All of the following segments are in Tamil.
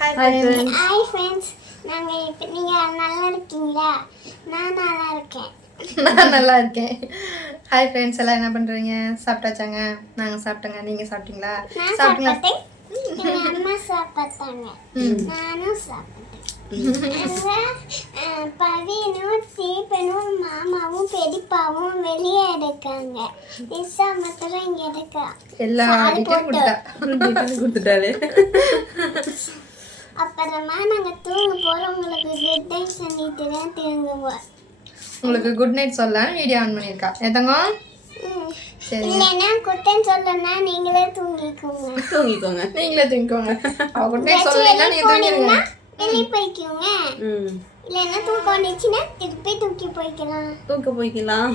Hi friends. நீங்க நல்லா இருக்கீங்களா? நான் நல்லா இருக்கேன். நான் நல்லா இருக்கேன். ஹாய் ஃப்ரெண்ட்ஸ், எல்லாம் என்ன பண்ணுறீங்க? சாப்பிட்டாச்சாங்க? நாங்கள் சாப்பிட்டோங்க. நீங்கள் சாப்பிட்டீங்களா? சாப்பிட்டீங்களா? எங்கள் அம்மா சாப்பிட்டாங்க. நானும் சாப்பிட்டேன். பவியனும் தீபனும் மாமாவும் பெரியப்பாவும் வெளியே எடுக்காங்க. நிஷா மாத்திரம் இங்கே எடுக்கா. எல்லா கொடுத்துட்டாலே. அப்புறமா நாங்கள் தூங்க போகிறோம். உங்களுக்கு குட் நைட் சொல்லிட்டு தான் தூங்குவோம். உங்களுக்கு குட் நைட் சொல்ல வீடியோ ஆன் பண்ணியிருக்கா எதங்க? சரி, இல்லைன்னா குட்டன் சொல்லணும்னா நீங்களே தூங்கிக்கோங்க. நீங்களே தூங்கிக்கோங்க. அவ குட் நைட் சொல்லலைன்னா நீங்க தூங்கிடுங்க. வெளியே போய்க்கோங்க. இல்லைன்னா தூக்கம் வந்துச்சுன்னா திருப்பி தூங்க போய்க்கலாம். போயிடலாம்.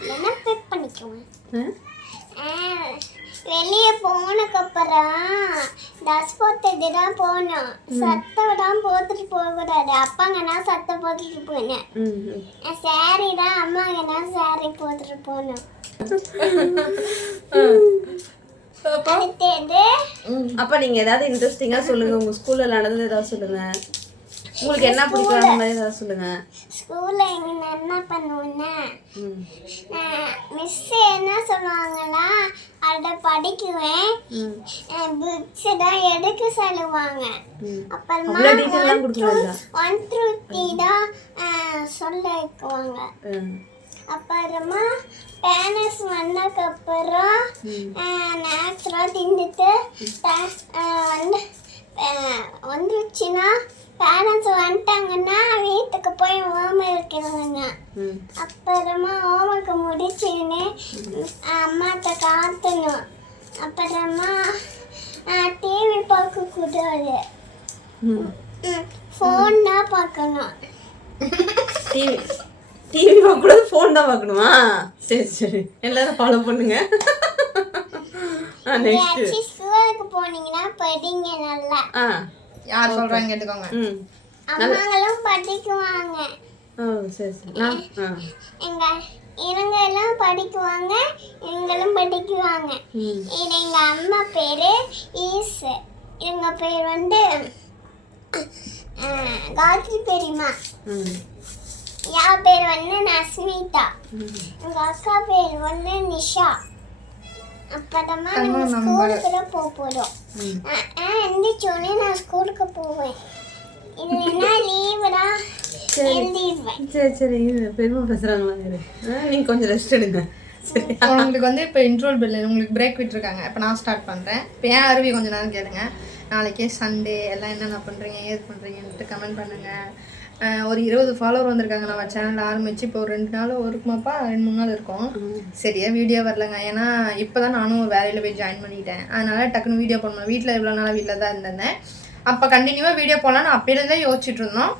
இல்லைன்னா பிக் பண்ணிக்கோங்க. வெளியே போனதுக்கப்புறம் ட்ரெஸ் போட்டுட்டு தான் போகணும். சத்தம் தான் போட்டுட்டு போகக்கூடாது. அப்பாங்கன்னா சத்தம் போட்டுட்டு போனேன். சாரி தான் அம்மாங்கன்னா சாரி போட்டுட்டு போகணும். அப்ப நீங்க ஏதாவது இன்ட்ரெஸ்டிங்கா சொல்லுங்க. உங்க ஸ்கூல்ல நடந்தது ஏதாவது சொல்லுங்க. உங்களுக்கு என்ன பிடிக்கும் அந்த மாதிரி ஏதாவது சொல்லுங்க. ஸ்கூல்ல எங்க என்ன பண்ணுவோன்னா, மிஸ் என்ன சொல்லுவாங்கன்னா அதை படிக்குவேன். புக்ஸ் தான் எடுக்க சொல்லுவாங்க. அப்புறமா 1 through 3 தான் சொல்ல வைக்குவாங்க. அப்புறமா பேரண்ட்ஸ் வந்ததுக்கப்புறம் நேச்சுரலாக தின்னுட்டு வந்துச்சுன்னா பேரண்ட்ஸ் வந்துட்டாங்கன்னா வீட்டுக்கு போய் ஹோம்ஒர்க் எழுதுங்க. அப்புறமா ஹோம்ஒர்க் முடிச்சுன்னு அம்மாட்ட காட்டணும். அப்புறமா டிவி பார்க்கக்கூடாது. ஃபோன் தான் பார்க்கணும். டிவி பார்க்கக்கூடாது, ஃபோன் தான் பார்க்கணுமா? சரி எல்லாரும் ஃபாலோ பண்ணுங்க. ஸ்கூலுக்கு போனீங்கன்னா படிங்க நல்லா. யார் சொல்றாங்க கேட்டுக்கோங்க. அம்மாங்களும் படிக்குவாங்க. இவங்க எல்லாம் படிக்குவாங்க, இவங்களும் படிக்குவாங்க. இது எங்க அம்மா பேரு ஈஸ். இவங்க பேர் வந்து காயத்ரி பெரியம்மா. என் பேர் வந்து நஸ்மிதா. எங்க அக்கா பேர் வந்து நிஷா. அப்புறமா நம்ம ஸ்கூலுக்கு போக போறோம். எந்திரிச்சோடனே நான் ஸ்கூலுக்கு போவேன். இல்லைன்னா லீவு தான் எழுதிடுவேன். சரி பெருமை பேசுறாங்களா? நீங்க கொஞ்சம் ரெஸ்ட் எடுங்க. உங்களுக்கு வந்து இப்போ இன்ட்ரோல் பெல் உங்களுக்கு பிரேக் விட்டுருக்காங்க. இப்போ நான் ஸ்டார்ட் பண்ணுறேன். இப்போ ஏன் அருவி கொஞ்சம் நேரம் கேளுங்க. நாளைக்கே சண்டே எல்லாம் என்னென்ன பண்ணுறீங்க ஏது பண்ணுறீங்கன்ட்டு கமெண்ட் பண்ணுங்கள். ஒரு 20 ஃபாலோவர் வந்திருக்காங்க நம்ம சேனல் ஆரம்பித்து. இப்போ ஒரு 2 நாள் இருக்குமாப்பா, 2-3 நாள் இருக்கும். சரியா வீடியோ வரலங்க. ஏன்னா இப்போ தான் நானும் ஒரு வேலையில் போய் ஜாயின் பண்ணிட்டேன். அதனால் டக்குன்னு வீடியோ பண்ணணும். வீட்டில் இவ்வளோ நாளாக வீட்டில் தான் இருந்தேன். அப்போ கண்டினியூவாக வீடியோ போடலான்னு அப்போலேருந்தே யோசிச்சுட்டு இருந்தோம்.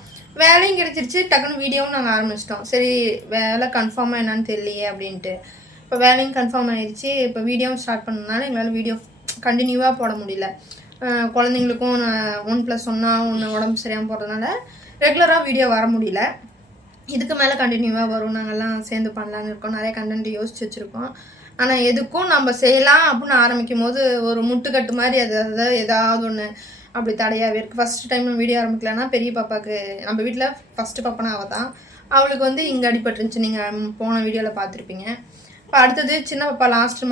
வேலையும் கிடைச்சிருச்சு, டக்குன்னு வீடியோவும் நாங்கள் ஆரம்பிச்சிட்டோம். சரி வேலை கன்ஃபார்மாக என்னன்னு தெரியலையே அப்படின்ட்டு. இப்போ வேலையும் கன்ஃபார்ம் ஆகிடுச்சு. இப்போ வீடியோவும் ஸ்டார்ட் பண்ணதுனால எங்களால் வீடியோ கண்டினியூவாக போட முடியல. குழந்தைங்களுக்கும் 1+1 ஒன்று உடம்பு சரியாமல் போகிறதுனால ரெகுலராக வீடியோ வர முடியல. இதுக்கு மேலே கண்டினியூவாக வரும். நாங்கள்லாம் சேர்ந்து பண்ணலான்னு இருக்கோம். நிறைய கண்டென்ட் யோசிச்சு வச்சுருக்கோம். ஆனால் எதுக்கும் நம்ம செய்யலாம் அப்படின்னு ஆரம்பிக்கும் போது ஒரு முட்டுக்கட்டு மாதிரி ஏதாவது ஒன்று அப்படி தடையாகவே இருக்குது. ஃபஸ்ட்டு டைம் வீடியோ ஆரம்பிக்கலன்னா பெரிய பாப்பாவுக்கு, நம்ம வீட்டில் ஃபஸ்ட்டு பாப்பானா அவள் தான், அவளுக்கு வந்து இங்கே அடிபட்டுருந்துச்சு. நீங்கள் போன வீடியோவில் பார்த்துருப்பீங்க. இப்போ அடுத்தது சின்ன பாப்பா லாஸ்ட்டு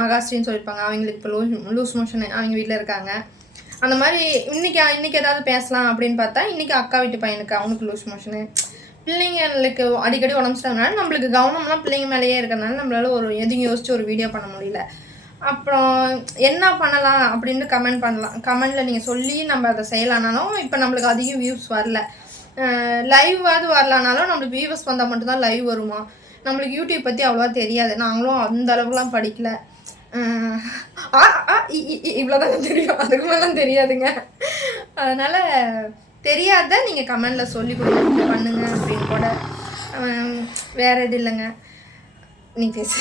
மகாஸ்ரீன்னு சொல்லியிருப்பாங்க. அவங்களுக்கு இப்போ லூஸ் மோஷன் அவங்க வீட்டில் இருக்காங்க. அந்த மாதிரி இன்றைக்கி ஏதாவது பேசலாம் அப்படின்னு பார்த்தா இன்றைக்கி அக்கா வீட்டு பையனுக்கு அவனுக்கு லூஸ் மோஷனு. பிள்ளைங்களுக்கு அடிக்கடி உடம்பு சரியில்லைனால நம்மளுக்கு கவனம்லாம் பிள்ளைங்க மேலேயே இருக்கிறதுனால நம்மளால எதுவும் யோசிச்சு ஒரு வீடியோ பண்ண முடியல. அப்புறம் என்ன பண்ணலாம் அப்படின்னு கமெண்ட் பண்ணலாம். கமெண்டில் நீங்கள் சொல்லி நம்ம அதை செய்யலானாலும் இப்போ நம்மளுக்கு அதிகம் வியூஸ் வரல. லைவாவது வரலானாலும் நம்மளுக்கு வியூவர்ஸ் வந்தால் மட்டும்தான் லைவ் வருமா. நம்மளுக்கு யூடியூப் பற்றி அவ்வளோவா தெரியாது. நாங்களும் அந்த அளவுக்குலாம் படிக்கல. இவ்வளோதாங்க தெரியும், அதுக்கு மேலாம் தெரியாதுங்க. அதனால் தெரியாத நீங்கள் கமெண்டில் சொல்லி கொடுங்க, பண்ணுங்க அப்படின்னு கூட. வேறு எது இல்லைங்க. நீ பேசு.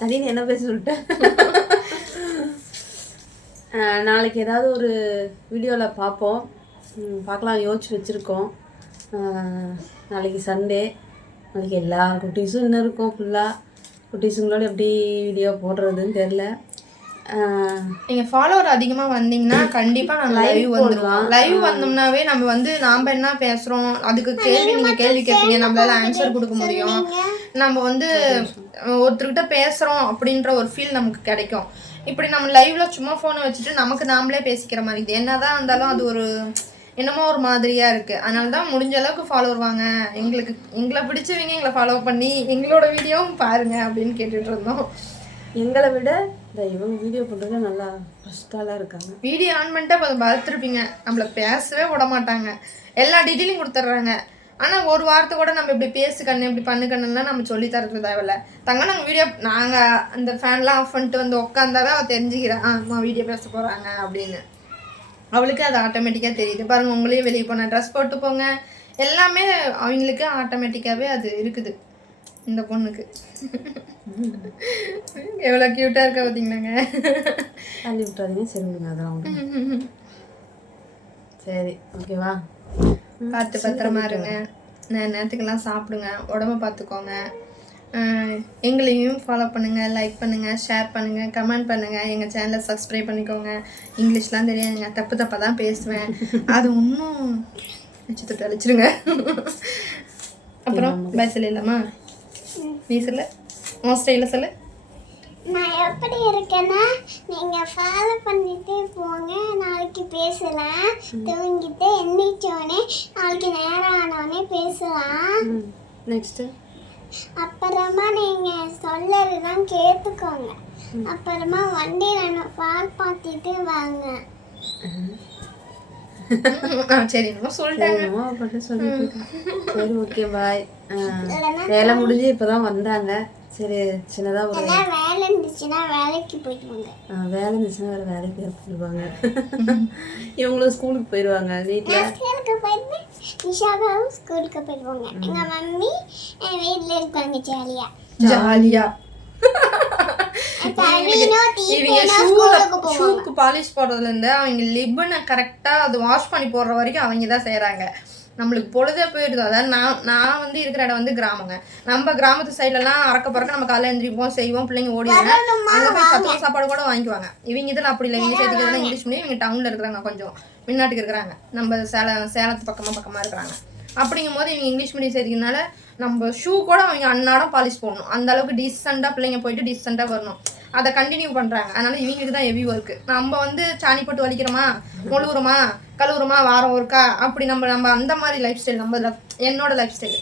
சரின்னு என்ன பேச சொல்லிட்டேன். நாளைக்கு ஏதாவது ஒரு வீடியோவில் பார்க்கலாம் யோசிச்சு வச்சுருக்கோம். நாளைக்கு சண்டே. நாளைக்கு எல்லா குட்டீஸும் இன்னும் இருக்கும். ஃபுல்லாக குட்டீஸுங்களோட எப்படி வீடியோ போடுறதுன்னு தெரில. நீங்க ஃபாலோவர் அதிகமா வந்தீங்கன்னா கண்டிப்பா நம்ம லைவ் வந்துருவோம். லைவ் வந்தோம்னாவே நம்ம வந்து நாம என்ன பேசுறோம் அதுக்கு கேள்வி நீங்க கேள்வி கேட்பீங்க, நம்மளால ஆன்சர் கொடுக்க முடியும். நம்ம வந்து ஒருத்தர்கிட்ட பேசுறோம் அப்படின்ற ஒரு ஃபீல் நமக்கு கிடைக்கும். இப்படி நம்ம லைவ்ல சும்மா போனை வச்சுட்டு நமக்கு நாமளே பேசிக்கிற மாதிரி இது என்னதான் இருந்தாலும் அது ஒரு என்னமோ ஒரு மாதிரியா இருக்கு. அதனால தான் முடிஞ்ச அளவுக்கு ஃபாலோவர் வாங்க, எங்களை பிடிச்சவங்க எங்களை ஃபாலோ பண்ணி எங்களோட வீடியோவும் பாருங்க அப்படின்னு கேட்டுட்டு இருந்தோம். எங்களை விட இவங்க வீடியோ பண்ணுறது நல்லா ஃபஸ்ட்டாலாம் இருக்காங்க. வீடியோ ஆன் பண்ணிட்டு அப்போ பார்த்துருப்பீங்க, நம்மளை பேசவே விட மாட்டாங்க, எல்லா டீட்டெயிலையும் கொடுத்துட்றாங்க. ஆனால் ஒரு வாரத்தை கூட நம்ம இப்படி பேசு கண்ணு இப்படி பண்ணு கண்ணுலாம் நம்ம சொல்லி தரது தேவையில்ல. நாங்கள் வீடியோ நாங்கள் அந்த ஃபேன்லாம் ஆஃப் பண்ணிட்டு வந்து உட்காந்தாவே அவள் தெரிஞ்சுக்கிறேன் அம்மா வீடியோ பேச போகிறாங்க அப்படின்னு. அவளுக்கு அது ஆட்டோமேட்டிக்காக தெரியுது. பாருங்கள், உங்களையும் வெளியே போன ட்ரெஸ் போட்டு போங்க எல்லாமே அவங்களுக்கு ஆட்டோமேட்டிக்காகவே அது இருக்குது. இந்த பொண்ணுக்கு எவ்வளோ க்யூட்டாக இருக்க பார்த்தீங்கன்னாங்க. தள்ளி விட்டுறாதீங்க. சரி விடுங்க, அதெல்லாம் சரி ஓகேவா. பார்த்து பத்திரமா இருங்க, நேரத்துக்கெல்லாம் சாப்பிடுங்க, உடம்ப பார்த்துக்கோங்க. எங்களையும் ஃபாலோ பண்ணுங்கள், லைக் பண்ணுங்கள், ஷேர் பண்ணுங்கள், கமெண்ட் பண்ணுங்கள். எங்கள் சேனலை சப்ஸ்கிரைப் பண்ணிக்கோங்க. இங்கிலீஷ்லாம் தெரியாதுங்க, தப்பாக தான் பேசுவேன், அது இன்னும் வச்சு அழிச்சிருங்க. அப்புறம் பை சொல்லிடலாமா? நீ சொல்லு, உன் ஸ்டைலில் சொல்லு. நான் எப்படி இருக்கேன்னா நீங்கள் ஃபாலோ பண்ணிட்டே போங்க. நாளைக்கு பேசலாம். தூங்கிட்டு எந்திரிச்சோடனே நாளைக்கு நேரம் ஆனோடனே பேசலாம். நெக்ஸ்ட்டு அப்புறமா நீங்கள் சொல்லறதான் கேட்டுக்கோங்க. அப்புறமா வண்டியில் பால் பார்த்துட்டு வாங்க. சரி சொல்லிட்டாங்க. சரி ஓகே பாய். வேலை முடிஞ்சு இப்போதான் வந்தாங்க. சரி சின்னதாக ஒரு வேலை இருந்துச்சுன்னா வேலைக்கு போயிடுவாங்க. வேலை இருந்துச்சுன்னா வேறு வேலைக்கு போயிடுவாங்க. இவங்களும் ஸ்கூலுக்கு போயிடுவாங்க. வீட்டில் ஸ்கூலுக்கு போயிட்டு நிஷாவும் ஸ்கூலுக்கு போயிடுவாங்க. எங்கள் மம்மி வீட்டில் இருக்காங்க ஜாலியாக. ஷூக்கு பாலிஷ் போடுறதுல இருந்து அவங்க லிப்னு கரெக்டா அது வாஷ் பண்ணி போடுற வரைக்கும் அவங்க தான் செய்யறாங்க. நம்மளுக்கு பொழுதே போயிடுது. அதாவது நான் வந்து இருக்கிற இடம் வந்து கிராமங்க. நம்ம கிராமத்து சைட்லலாம் அறக்க பறக்க நம்ம காலையில் எழுந்திரிப்போம், செய்வோம், பிள்ளைங்க ஓடிடுங்க, அங்கே போய் சத்துணவு சாப்பாடு கூட வாங்கிக்குவாங்க. இவங்க இதில் அப்படி இல்லை. இவங்க சேர்த்துக்கிறதுலாம் இங்கிலீஷ் மீடியம். இவங்க டவுனில் இருக்கிறாங்க, கொஞ்சம் மின்னாட்டுக்கு இருக்கிறாங்க, நம்ம சேலத்து பக்கமாக இருக்கிறாங்க. அப்படிங்கும் போது இவங்க இங்கிலீஷ் மீடியம் சேர்த்துக்கிறதுனால நம்ம ஷூ கூட அவங்க அன்னாடம் பாலிஷ் போடணும். அந்த அளவுக்கு டீசெண்டாக பிள்ளைங்க போயிட்டு டீசெண்டாக வரணும். அதை கண்டினியூ பண்ணுறாங்க. அதனால இவங்களுக்கு தான் ஹெவி ஒர்க்கு. நம்ம வந்து சாணி போட்டு வலிக்கிறோமா, மொழுவுறோமா, கழுவுறோமா, வாரம் ஒர்க்கா, அப்படி நம்ம அந்த மாதிரி லைஃப் ஸ்டைல். என்னோட life style,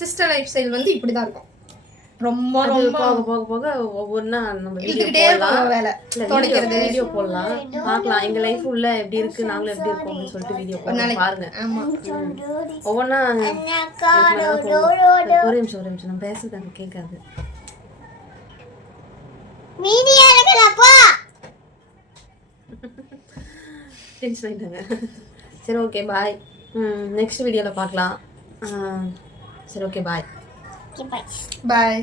sister life style வந்து இப்படி தான் இருக்கும். ரொம்ப ரொம்ப போக போக போக ஒவ்வொன்றா நம்ம இழுத்துக்கிட்டே இருக்கும் வேலை. தொடக்கிறது வீடியோ போடலாம், பார்க்கலாம். எங்கள் லைஃப் உள்ள எப்படி இருக்குது, நாங்களும் எப்படி இருக்கோம் அப்படின்னு சொல்லிட்டு வீடியோ போடலாம், பாருங்க. ஆமாம், ஒவ்வொன்றா. ஒரு நிமிஷம் நம்ம பேசுறது அங்கே கேட்காது. டென்ஷன் ஆகிட்டாங்க. சரி ஓகே பாய். நெக்ஸ்ட் வீடியோவில் பார்க்கலாம். சரி ஓகே பாய். பாய்.